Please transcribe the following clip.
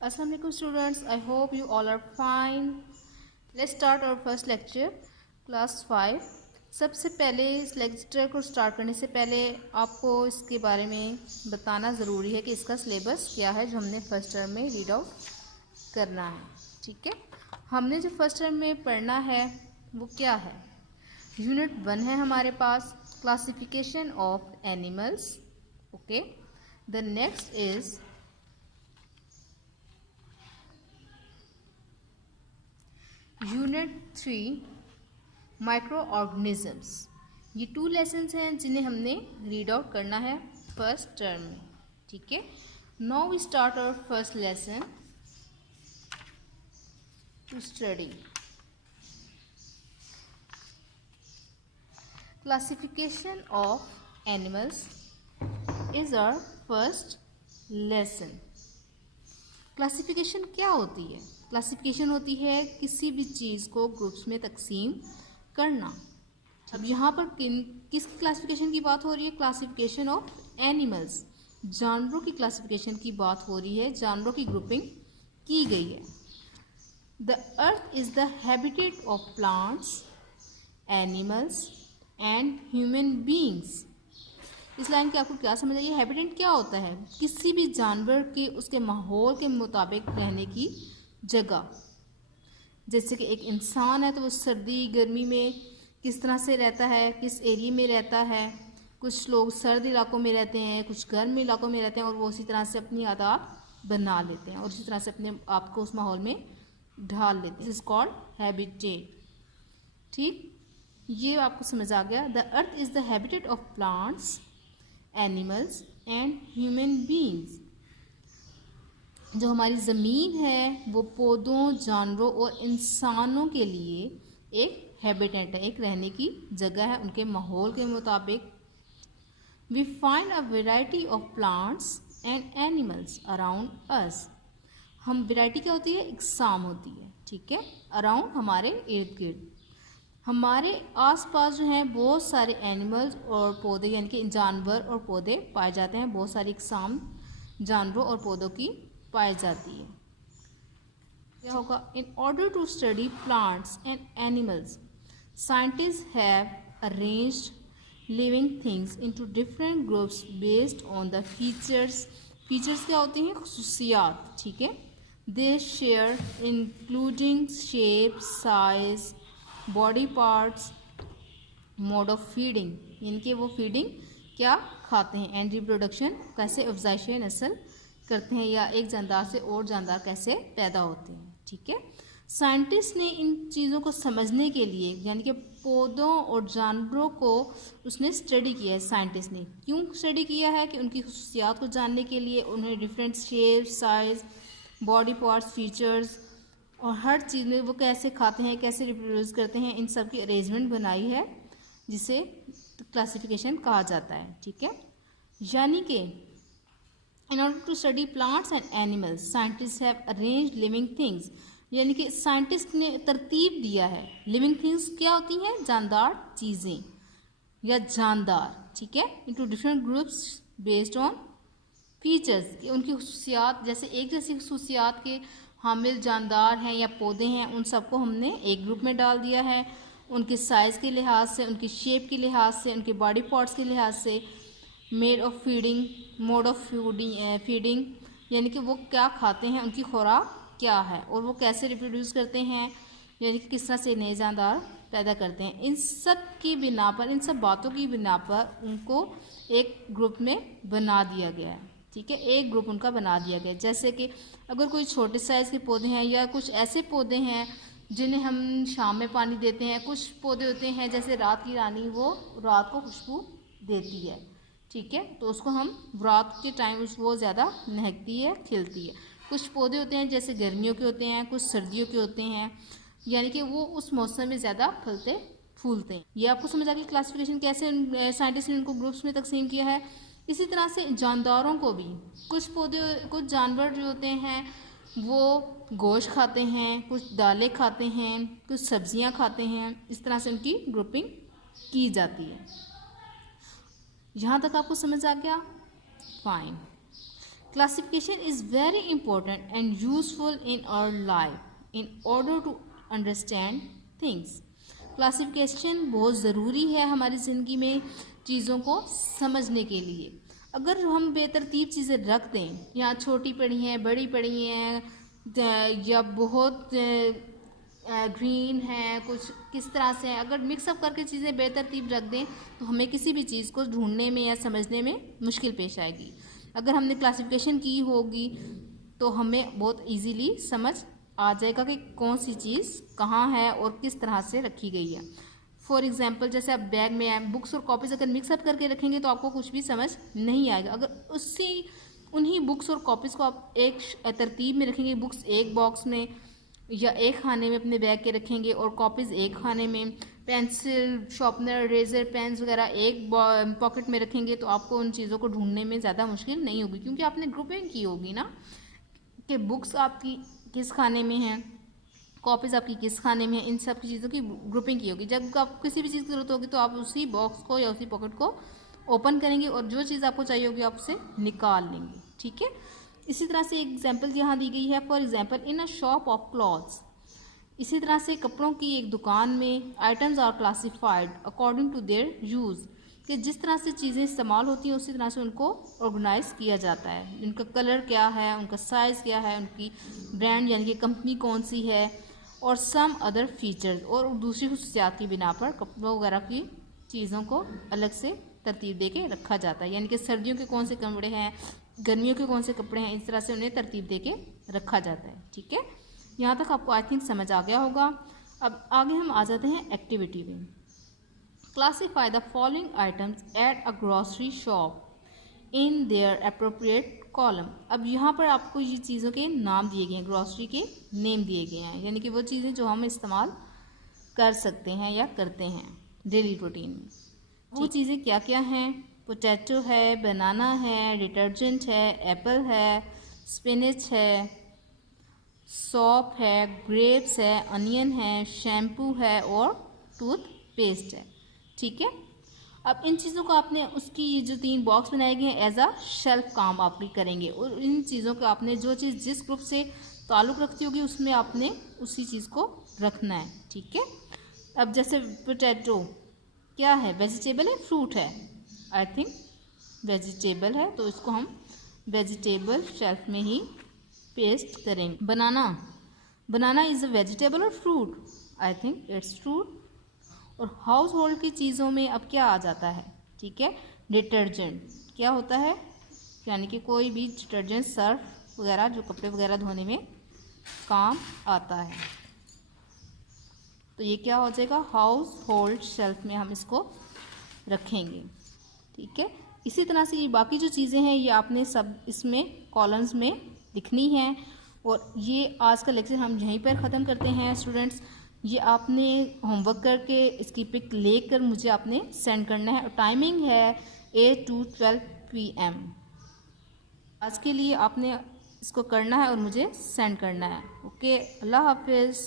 Assalamu alaikum students, I hope you all are fine. Let's start our first lecture, class 5. सबसे पहले इस lecture को start करने से पहले आपको इसके बारे में बताना ज़रूरी है कि इसका सिलेबस क्या है जो हमने फर्स्ट टर्म में रीड आउट करना है. ठीक है, हमने जो फर्स्ट टर्म में पढ़ना है वो क्या है. यूनिट 1 है हमारे पास, classification of animals. Okay, the next is unit 3 micro organisms. ये 2 लेसन्स हैं जिन्हें हमने रीड आउट करना है फर्स्ट टर्म में. ठीक है, now we start our first lesson to study classification of animals is our first lesson. Classification क्या होती है? क्लासिफिकेशन होती है किसी भी चीज़ को ग्रुप्स में तकसीम करना. अब यहाँ पर किस क्लासिफिकेशन की बात हो रही है? क्लासिफिकेशन ऑफ एनिमल्स, जानवरों की क्लासिफिकेशन की बात हो रही है, जानवरों की ग्रुपिंग की गई है. The earth is the habitat of plants, animals and human beings. इस लाइन के आपको क्या समझ आई? हैबिटेट क्या होता है? किसी भी जानवर के उसके माहौल के मुताबिक रहने की जगह. जैसे कि एक इंसान है तो वो सर्दी गर्मी में किस तरह से रहता है, किस एरिया में रहता है. कुछ लोग सर्द इलाकों में रहते हैं, कुछ गर्म इलाकों में रहते हैं, और वो उसी तरह से अपनी आदत बना लेते हैं और उसी तरह से अपने आप को उस माहौल में ढाल लेते हैं. This is called habitat. ठीक, ये आपको समझ आ गया. The earth is the habitat of plants, animals and human beings. जो हमारी ज़मीन है वो पौधों, जानवरों और इंसानों के लिए एक हैबिटेट है, एक रहने की जगह है उनके माहौल के मुताबिक. We find a variety of plants and animals around us. हम वेराइटी क्या होती है? इकसाम होती है. ठीक है, अराउंड हमारे इर्द गिर्द, हमारे आसपास जो हैं बहुत सारे एनिमल्स और पौधे यानी कि जानवर और पौधे पाए जाते हैं. बहुत सारी इकसाम जानवरों और पौधों की पाई जाती है. क्या होगा? In order to study plants and animals, scientist have arranged living things into different groups based on the features. Features क्या होते हैं? खुसूसियात. ठीक है, they share including shape, size, body parts, mode of feeding यानी कि वो फीडिंग क्या खाते हैं, एंड रिप्रोडक्शन कैसे अफजाइश नस्ल करते हैं या एक जानदार से और जानदार कैसे पैदा होते हैं. ठीक है, साइंटिस्ट ने इन चीज़ों को समझने के लिए यानी कि पौधों और जानवरों को उसने स्टडी किया है. साइंटिस्ट ने क्यों स्टडी किया है? कि उनकी खुसूसियात को जानने के लिए. उन्हें different shape, size, body parts, features और हर चीज़ में वो कैसे खाते हैं, कैसे रिप्रोड्यूस करते हैं, इन सब की अरेंजमेंट बनाई है जिसे क्लासिफिकेशन कहा जाता है. ठीक है, यानी कि in order to study plants and animals, scientist have arranged living things. यानी कि साइंटिस्ट ने तरतीब दिया है. लिविंग थिंग्स क्या होती हैं? जानदार चीज़ें या जानदार. ठीक है, into different groups based on features, कि उनकी खुसूसियात, जैसे एक जैसी खुसूसियात के हामिल जानदार हैं या पौधे हैं, उन सबको हमने एक ग्रुप में डाल दिया है. उनके साइज़ के लिहाज से, उनकी शेप के लिहाज से, उनके बॉडी पार्ट्स के लिहाज से, made of feeding, mode of feeding यानी कि वो क्या खाते हैं, उनकी खुराक क्या है, और वो कैसे रिप्रोड्यूस करते हैं यानी कि किस तरह से नए जानदार पैदा करते हैं. इन सब की बिना पर, इन सब बातों की बिना पर उनको एक ग्रुप में बना दिया गया है. ठीक है, एक ग्रुप उनका बना दिया गया. जैसे कि अगर कोई छोटे साइज़ के पौधे हैं या कुछ ऐसे पौधे हैं जिन्हें हम शाम में पानी देते हैं. कुछ पौधे होते हैं जैसे रात की रानी, वो रात को खुशबू देती है. ठीक है, तो उसको हम रात के टाइम वो ज़्यादा महकती है, खिलती है. कुछ पौधे होते हैं जैसे गर्मियों के होते हैं, कुछ सर्दियों के होते हैं, यानी कि वो उस मौसम में ज़्यादा फलते फूलते हैं. ये आपको समझ आ गई क्लासिफिकेशन कैसे साइंटिस्ट ने उनको ग्रुप्स में तकसीम किया है. इसी तरह से जानदारों को भी, कुछ पौधे, कुछ जानवर जो होते हैं वो गोश्त खाते हैं, कुछ दालें खाते हैं, कुछ सब्जियां खाते हैं. इस तरह से उनकी ग्रुपिंग की जाती है. यहाँ तक आपको समझ आ गया? Fine. Classification is very important and useful in our life in order to understand things. Classification बहुत ज़रूरी है हमारी ज़िंदगी में चीज़ों को समझने के लिए. अगर हम बेतरतीब चीज़ें रख दें, यहाँ छोटी पड़ी हैं, बड़ी पड़ी हैं, या बहुत ग्रीन है, कुछ किस तरह से है, अगर मिक्सअप करके चीज़ें बेतरतीब रख दें तो हमें किसी भी चीज़ को ढूंढने में या समझने में मुश्किल पेश आएगी. अगर हमने क्लासिफिकेशन की होगी तो हमें बहुत इजीली समझ आ जाएगा कि कौन सी चीज़ कहाँ है और किस तरह से रखी गई है. फॉर एग्जांपल, जैसे आप बैग में बुक्स और कॉपीज़ अगर मिक्सअप करके रखेंगे तो आपको कुछ भी समझ नहीं आएगा. अगर उन्हीं बुक्स और कॉपीज़ को आप एक तरतीब में रखेंगे, बुक्स एक बॉक्स में या एक खाने में अपने बैग के रखेंगे और कॉपीज़ एक खाने में, पेंसिल, शार्पनर, रेज़र, पेन्स वगैरह एक पॉकेट में रखेंगे तो आपको उन चीज़ों को ढूंढने में ज़्यादा मुश्किल नहीं होगी, क्योंकि आपने ग्रुपिंग की होगी ना कि बुक्स आपकी किस खाने में हैं, कॉपीज़ आपकी किस खाने में है, इन सब की चीज़ों की ग्रुपिंग की होगी. जब आपको किसी भी चीज़ की ज़रूरत होगी तो आप उसी बॉक्स को या उसी पॉकेट को ओपन करेंगे और जो चीज़ आपको चाहिए होगी आप उसे निकाल लेंगे. ठीक है. इसी तरह से एक एग्जाम्पल यहाँ दी गई है. For example, in a shop of clothes. इसी तरह से कपड़ों की एक दुकान में items are classified according to their use, कि जिस तरह से चीज़ें इस्तेमाल होती हैं उसी तरह से उनको ऑर्गेनाइज किया जाता है. उनका कलर क्या है, उनका साइज़ क्या है, उनकी ब्रांड यानी कि कंपनी कौन सी है, और सम अदर फीचर्स, और दूसरी खसूसियात की बिना पर कपड़ों वगैरह की चीज़ों को अलग से तरतीब दे के रखा जाता है. यानी कि सर्दियों के कौन से कपड़े हैं, गर्मियों के कौन से कपड़े हैं, इस तरह से उन्हें तरतीब दे के रखा जाता है. ठीक है. यहाँ तक आपको आई थिंक समझ आ गया होगा. अब आगे हम आ जाते हैं एक्टिविटी में. Classify the following items at a grocery shop in their appropriate column. अब यहाँ पर आपको ये चीज़ों के नाम दिए गए हैं, ग्रॉसरी के नेम दिए गए हैं, यानी कि वो चीज़ें जो हम इस्तेमाल कर सकते हैं या करते हैं डेली रूटीन में. वो चीज़ें क्या क्या हैं? पोटैटो है, बनाना है, डिटर्जेंट है, एप्पल है, स्पिनच है, सौंफ है, ग्रेप्स है, अनियन है, शैम्पू है और टूथपेस्ट है. ठीक है. अब इन चीज़ों को आपने उसकी जो 3 बॉक्स बनाए गए हैं एज अ शेल्फ काम आप भी करेंगे, और इन चीज़ों को आपने जो चीज़ जिस ग्रुप से ताल्लुक़ रखती होगी उसमें आपने उसी चीज़ को रखना है. ठीक है. अब जैसे पोटैटो क्या है, वेजिटेबल है, फ्रूट है? आई थिंक वेजिटेबल है, तो इसको हम वेजिटेबल शेल्फ में ही पेस्ट करेंगे. बनाना इज़ अ वेजिटेबल और fruit? I think it's fruit. और हाउस होल्ड की चीज़ों में अब क्या आ जाता है? ठीक है. डिटर्जेंट क्या होता है? यानी कि कोई भी डिटर्जेंट, सर्फ वगैरह जो कपड़े वगैरह धोने में काम आता है. तो ये क्या हो जाएगा, हाउस होल्ड शेल्फ में हम इसको रखेंगे. ठीक है. इसी तरह से ये बाकी जो चीज़ें हैं ये आपने सब इसमें कॉलम्स में लिखनी है. और ये आज का लेक्चर हम यहीं पर ख़त्म करते हैं स्टूडेंट्स. ये आपने होमवर्क करके इसकी पिक लेकर मुझे आपने सेंड करना है, और टाइमिंग है 8 to 12 PM. आज के लिए आपने इसको करना है और मुझे सेंड करना है. ओके. अल्लाह हाफिज़.